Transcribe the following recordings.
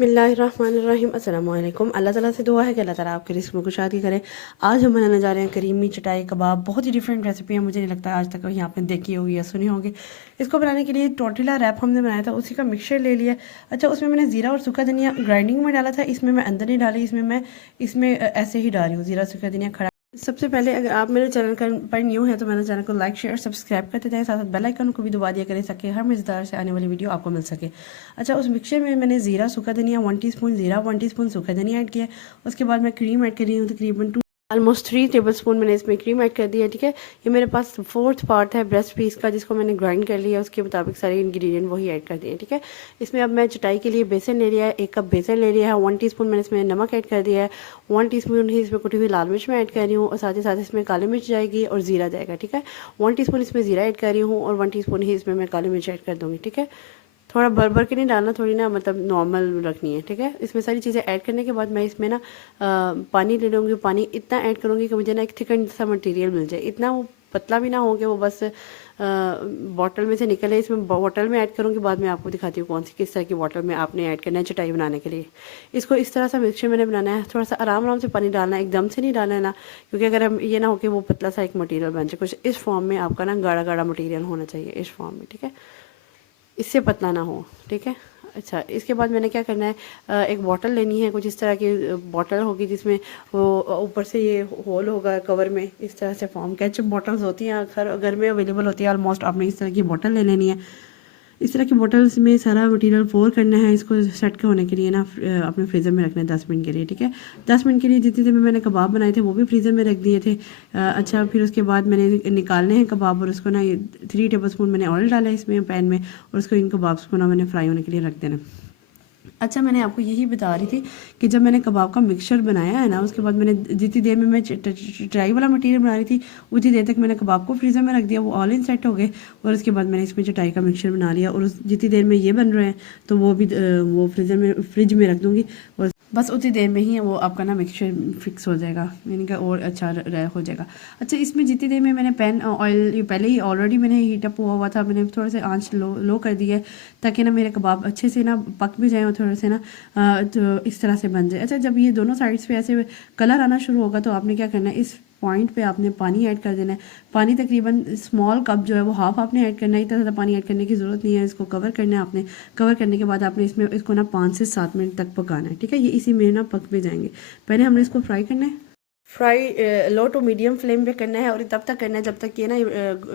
बिस्मिल्लाहिर्रहमानिर्रहीम अस्सलामु अलैकुम। अल्लाह ताला से दुआ है कि अल्लाह ताला आपके रिस्क में कुशादगी करे। आज हम बनाने जा रहे हैं करीमी चटाई कबाब। बहुत ही डिफरेंट रेसिपी है, मुझे नहीं लगता आज तक कहीं आपने देखी होगी या सुनी होगी। इसको बनाने के लिए टोटिला रैप हमने बनाया था, उसी का मिक्सचर ले लिया। अच्छा, उसमें मैंने ज़ीरा और सूखा धनिया ग्राइंडिंग में डाला था, इसमें मैं अंदर नहीं डाली, इसमें ऐसे ही डाल रही हूँ ज़ीरा सूखा धनिया खड़ा। सबसे पहले अगर आप मेरे चैनल पर न्यू है तो मेरे चैनल को लाइक शेयर सब्सक्राइब करते जाएं, साथ साथ बेल आइकन को भी दबा दिया करें ताकि हर मज़ेदार से आने वाली वीडियो आपको मिल सके। अच्छा, उस मिक्सचर में मैंने ज़ीरा सूखा धनिया 1 टीस्पून ज़ीरा 1 टीस्पून सूखा धनिया ऐड किया। उसके बाद मैं क्रीम ऐड कर रही हूँ, तकरीबन ऑलमोस्ट 3 टेबलस्पून मैंने इसमें क्रीम ऐड कर दिया। ठीक है, ये मेरे पास 4th पार्ट है ब्रेस्ट पीस का, जिसको मैंने ग्राइंड कर लिया, उसके मुताबिक सारे इंग्रेडिएंट वही ऐड कर दिए। ठीक है, इसमें अब मैं चटाई के लिए बेसन ले लिया है, 1 कप बेसन ले लिया है। 1 टीस्पून मैंने इसमें नमक ऐड कर दिया है। 1 टीस्पून ही इसमें कुटी हुई लाल मिर्च मैं ऐड कर रही हूँ, और साथ ही साथ इसमें काली मिर्च जाएगी और ज़ीरा जाएगा। ठीक है, 1 टीस्पून इसमें ज़ीरा ऐड कर रही हूँ और 1 टीस्पून ही इसमें मैं काली मिर्च ऐड कर दूँगी। ठीक है, थोड़ा भर भर के नहीं डालना, थोड़ी ना मतलब नॉर्मल रखनी है। ठीक है, इसमें सारी चीज़ें ऐड करने के बाद मैं इसमें ना पानी ले लूँगी। पानी इतना ऐड करूँगी कि मुझे ना एक थिकन सा मटेरियल मिल जाए, इतना वो पतला भी ना हो कि वो बस बॉटल में से निकले। इसमें बॉटल में ऐड करूँगी, बाद में आपको दिखाती हूँ कौन सी किस तरह की बॉटल में आपने ऐड करना है चटाई बनाने के लिए। इसको इस तरह सा मिक्सचर मैंने बनाना है, थोड़ा सा आराम आराम से पानी डालना है, एकदम से नहीं डालना है ना, क्योंकि अगर हम ये ना हो कि वो पतला सा एक मटेरियल बन जाए। कुछ इस फॉर्म में आपका ना गाढ़ा गाढ़ा मटेरियल होना चाहिए, इस फॉर्म में। ठीक है, इससे पतला ना हो। ठीक है, अच्छा, इसके बाद मैंने क्या करना है, एक बॉटल लेनी है, कुछ इस तरह की बॉटल होगी जिसमें वो ऊपर से ये होल होगा कवर में, इस तरह से फॉर्म। केचप बॉटल्स होती हैं, हर घर में अवेलेबल होती है ऑलमोस्ट। आपने इस तरह की बॉटल ले लेनी है। इस तरह की बॉटल्स में सारा मटेरियल पोर करना है। इसको सेट होने के लिए ना अपने फ्रीज़र में रखना है 10 मिनट के लिए। ठीक है, 10 मिनट के लिए जितनी देर में मैंने कबाब बनाए थे वो भी फ्रीज़र में रख दिए थे। अच्छा, फिर उसके बाद मैंने निकालने हैं कबाब, और उसको ना 3 टेबलस्पून मैंने ऑयल डाला इसमें पैन में, और उसको इन कबाब्स को ना मैंने फ्राई होने के लिए रख देना। अच्छा, मैंने आपको यही बता रही थी कि जब मैंने कबाब का मिक्सचर बनाया है ना, उसके बाद मैंने जितनी देर में मैं चटाई वाला मटेरियल बना रही थी उतनी देर तक मैंने कबाब को फ्रीज़र में रख दिया, वो ऑल इन सेट हो गए। और उसके बाद मैंने इसमें चटाई का मिक्सचर बना लिया, और उस जितनी देर में ये बन रहे हैं तो वो भी वो फ्रिज में रख दूँगी, और बस उतनी देर में ही वो आपका ना मिक्सचर फिक्स हो जाएगा, यानी कि और अच्छा हो जाएगा। अच्छा, इसमें जितनी देर में मैंने पैन ऑयल पहले ही ऑलरेडी मैंने हीट अप हुआ था, मैंने थोड़ा सा आंच लो कर दी है ताकि ना मेरे कबाब अच्छे से ना पक भी जाए और थोड़े से ना तो इस तरह से बन जाए। अच्छा, जब ये दोनों साइड्स पे ऐसे कलर आना शुरू होगा तो आपने क्या करना है, इस पॉइंट पे आपने पानी ऐड कर देना है। पानी तकरीबन स्मॉल कप जो है वो हाफ आपने ऐड करना है, इतना ज़्यादा पानी ऐड करने की ज़रूरत नहीं है। इसको कवर करना है आपने। कवर करने के बाद आपने इसको ना 5 से 7 मिनट तक पकाना है। ठीक है, ये इसी में ना पक भी जाएंगे। पहले हमने इसको फ्राई करना है, लो टू मीडियम फ्लेम पे करना है, और तब तक करना है जब तक ये ना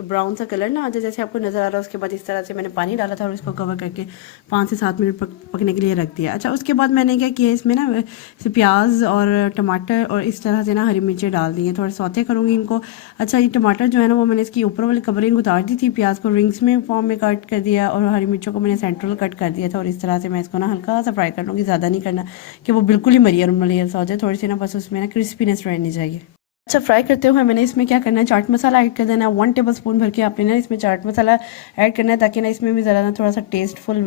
ब्राउन सा कलर ना आ जाए, जैसे आपको नज़र आ रहा है। उसके बाद इस तरह से मैंने पानी डाला था और इसको कवर करके 5 से 7 मिनट पकने के लिए रख दिया। अच्छा, उसके बाद मैंने क्या किया, इसमें ना प्याज और टमाटर और इस तरह से ना हरी मिर्चें डाल दी हैं, थोड़ा सौते करूँगी इनको। अच्छा, ये टमाटर जो है ना वो मैंने इसकी ऊपर वाली कवरिंग उतार दी थी, प्याज को रिंग्स में फॉर्म में कट कर दिया, और हरी मिर्चों को मैंने सेंट्रल कट कर दिया था। और इस तरह से मैं इसको ना हल्का सा फ्राई कर लूँगी, ज़्यादा नहीं करना कि वो बिल्कुल ही मलियर सा हो जाए, थोड़ी सी ना बस उसमें ना क्रिस्पीनेस रहनी चाहिए। अच्छा, फ्राई करते हुए मैंने इसमें क्या करना है, चाट मसाला ऐड कर देना है। 1 टेबलस्पून भर के आपने ना इसमें चाट मसाला ऐड करना है, ताकि ना इसमें भी ज़रा ना थोड़ा सा टेस्टफुल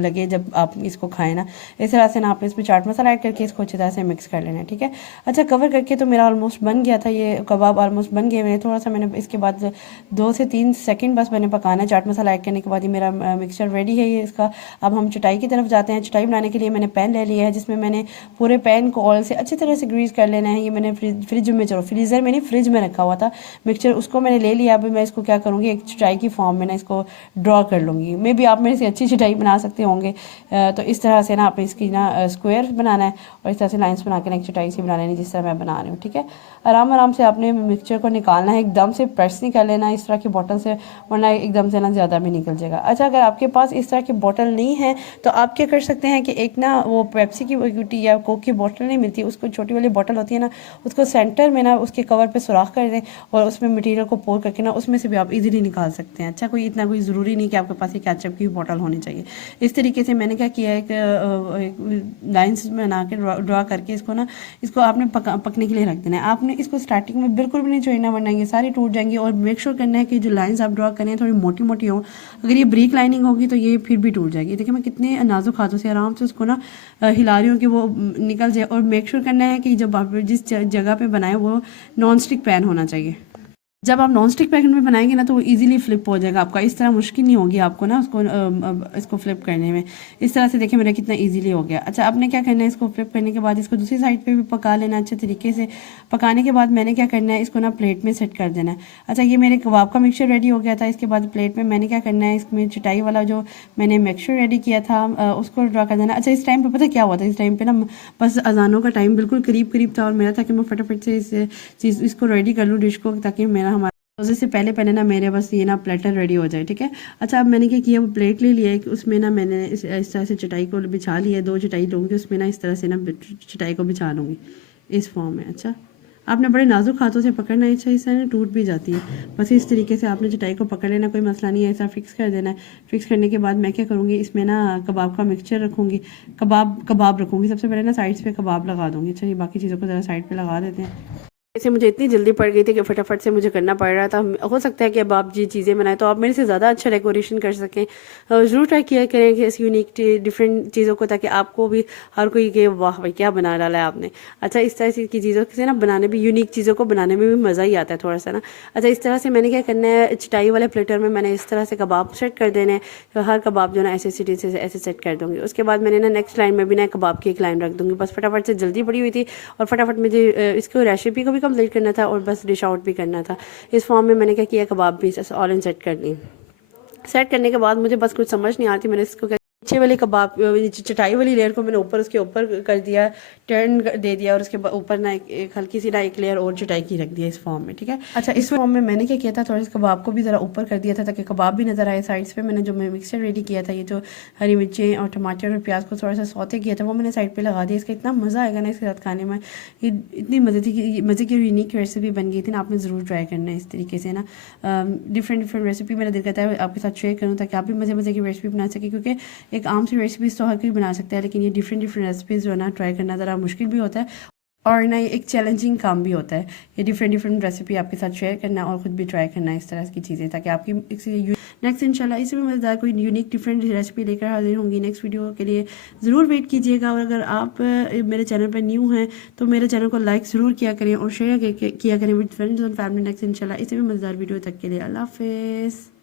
लगे जब आप इसको खाएं ना। इस तरह से ना आपने इसमें चाट मसाला ऐड करके इसको अच्छी तरह से मिक्स कर लेना है। ठीक है, अच्छा, कवर करके तो मेरा ऑलमोस्ट बन गया था, ये कबाब ऑलमोस्ट बन गए मेरे। थोड़ा सा मैंने इसके बाद 2 से 3 सेकेंड बस मैंने पकाना है। चाट मसाला ऐड करने के बाद ही मेरा मिक्सचर रेडी है ये इसका। अब हम चटाई की तरफ जाते हैं। चटाई बनाने के लिए मैंने पैन ले लिया है, जिसमें मैंने पूरे पैन को ऑयल से अच्छी तरह से ग्रीस कर लेना है। ये मैंने फ्रिज में फ्रीज़र में नहीं, फ्रिज में रखा हुआ था मिक्सचर, उसको मैंने ले लिया। अभी मैं इसको क्या करूँगी, एक चटाई की फॉर्म में ना इसको ड्रॉ कर लूँगी। मे बी आप मेरे से अच्छी चटाई बना सकते होंगे। तो इस तरह से ना आपने इसकी ना स्क्वायर बनाना है, और इस तरह से लाइंस बना के ना एक चटाई से बना लेनी, जिस तरह मैं बना रही हूँ। ठीक है, आराम आराम से आपने मिक्सचर को निकालना है, एकदम से प्रेस नहीं कर लेना इस तरह की बॉटल से, वरना एकदम से ना ज़्यादा भी निकल जाएगा। अच्छा, अगर आपके पास इस तरह की बॉटल नहीं है तो आप क्या कर सकते हैं कि एक ना वो पेप्सी की या कोक की बॉटल नहीं मिलती, उसको छोटी वाली बॉटल होती है ना, उसको सेंटर में ना उसके कवर पे सुराख कर दें, और उसमें मटेरियल को पोर करके ना उसमें से भी आप इजीली निकाल सकते हैं। अच्छा, कोई ज़रूरी नहीं कि आपके पास एक केचप की बॉटल होनी चाहिए। इस तरीके से मैंने क्या किया, एक लाइंस बना के ड्रा करके इसको आपने पकने के लिए रख देना है। आपने इसको स्टार्टिंग में बिल्कुल भी नहीं छोड़ना, वरना ये सारी टूट जाएंगी। और मेक श्योर करना है कि जो लाइंस आप ड्रा करें थोड़ी मोटी मोटी हो। अगर ये ब्रीक लाइनिंग होगी तो ये फिर भी टूट जाएगी। देखिए, मैं कितने नाजुक हाथों से आराम से उसको ना हिला रही हूँ कि वो निकल जाए। और मेक श्योर करना है कि जब आप जिस जगह पे बनाए वो नॉन स्टिक पैन होना चाहिए। जब आप नॉन स्टिक पैन में बनाएंगे ना तो वो इजीली फ्लिप हो जाएगा आपका, इस तरह मुश्किल नहीं होगी आपको ना उसको इसको फ्लिप करने में। इस तरह से देखिए मेरा कितना इजीली हो गया। अच्छा, आपने क्या करना है, इसको फ्लिप करने के बाद इसको दूसरी साइड पे भी पका लेना अच्छे तरीके से। पकाने के बाद मैंने क्या करना है, इसको ना प्लेट में सेट कर देना है। अच्छा, ये मेरे कबाब का मिक्सचर रेडी हो गया था। इसके बाद प्लेट में मैंने क्या करना है, इसमें चटाई वाला जो मैंने मिक्सचर रेडी किया था उसको ड्रा कर देना। अच्छा, इस टाइम पर पता क्या हुआ था, इस टाइम पर ना बस अजानों का टाइम बिल्कुल करीब करीब था और मेरा था कि मैं फटाफट से इस चीज़ इसको रेडी कर लूँ डिश को, ताकि मेरा हमारा रोज़े से पहले पहले ना मेरे बस ये ना प्लेटर रेडी हो जाए। ठीक है। अच्छा, अब मैंने क्या किया, वो प्लेट ले लिया है कि उसमें ना मैंने इस तरह से चटाई को बिछा लिया है। 2 चटाई लूँगी उसमें ना इस तरह से ना चटाई को बिछा लूँगी इस फॉर्म में। अच्छा, आपने बड़े नाजुक हाथों से पकड़ना है, अच्छा इस तरह टूट भी जाती है। बस इस तरीके से आपने चटाई को पकड़ लेना, कोई मसला नहीं है, ऐसा फिक्स कर देना है। फिक्स करने के बाद मैं क्या करूँगी, इसमें ना कबाब का मिक्सचर रखूँगी, कबाब रखूँगी। सबसे पहले ना साइड्स पे कबाब लगा दूँगी। अच्छा, ये बाकी चीज़ों को ज़रा साइड पे लगा देते हैं। ऐसे मुझे इतनी जल्दी पड़ गई थी कि फटाफट से मुझे करना पड़ रहा था। हो सकता है कि अब आप ये चीज़ें बनाएं तो आप मेरे से ज़्यादा अच्छा डेकोरेशन कर सकें। ज़रूर ट्राई किया करें कि ऐसी यूनिक डिफरेंट चीज़ों को, ताकि आपको भी हर कोई के वाह भाई क्या बना डाला है आपने। अच्छा, इस तरह से की चीज़ों से ना बनाने भी, यूनिक चीज़ों को बनाने में भी मज़ा ही आता है थोड़ा सा ना। अच्छा, इस तरह से मैंने क्या करना है, चटाई वाले प्लेटर में मैंने इस तरह से कबाब सेट कर देने हैं। तो हर कबाब जो ना ऐसे सीटी से ऐसे सेट कर दूँगी। उसके बाद मैंने ना नेक्स्ट लाइन में भी ना कबाब की एक लाइन रख दूँगी। बस फटाफट से जल्दी पड़ी हुई थी और फटाफट मुझे इसको रेसिपी को भी कंप्लीट करना था और बस डिश आउट भी करना था। इस फॉर्म में मैंने क्या किया, कबाब भी ऑल सेट कर ली। सेट करने के बाद मुझे बस कुछ समझ नहीं आती, मैंने इसको नीचे वाली कबाब चटाई वाली लेयर को मैंने ऊपर उसके ऊपर कर दिया, टर्न दे दिया और उसके ऊपर ना एक हल्की सी ना एक लेयर और चटाई की रख दिया इस फॉर्म में। ठीक है। अच्छा, इस फॉर्म में मैंने क्या किया था, थोड़ा सा कबाब को भी ज़रा ऊपर कर दिया था ताकि कबाब भी नज़र आए। साइड्स पे मैंने जो मैं मिक्सचर रेडी किया था, ये जो हरी मिर्चें और टमाटर और प्याज को थोड़ा सा सौते किया था, वो मैंने साइड पर लगा दिया। इसका इतना मज़ा आएगा ना इसके साथ खाने में, ये इतनी मज़े की यूनिक रेसिपी बन गई थी ना। आपने ज़रूर ट्राई करना है इस तरीके से ना। डिफरेंट रेसिपी मेरा दिल करता है आपके साथ शेयर करूँ ताकि आप भी मज़े की रेसिपी बना सकें, क्योंकि एक आम सी रेसिपी तो हर कोई बना सकता है, लेकिन ये डिफरेंट रेसिपीज़ जो है ना ट्राई करना ज़रा मुश्किल भी होता है और ना ये एक चैलेंजिंग काम भी होता है। ये डिफरेंट रेसिपी आपके साथ शेयर करना और ख़ुद भी ट्राई करना इस तरह की चीज़ें, ताकि आपकी नेक्स्ट इंशाल्लाह इससे भी मज़ेदार कोई यूनिक डिफरेंट रेसिपी लेकर हाजिर होंगी नेक्स्ट वीडियो के लिए। ज़रूर वेट कीजिएगा। और अगर आप मेरे चैनल पर न्यू हैं तो मेरे चैनल को लाइक ज़रूर किया करें और शेयर किया करें विद फ्रेंड्स और फैमिली। नेक्स्ट इंशाल्लाह इससे भी मज़ेदार वीडियो तक के लिए अल्लाह हाफ़िज़।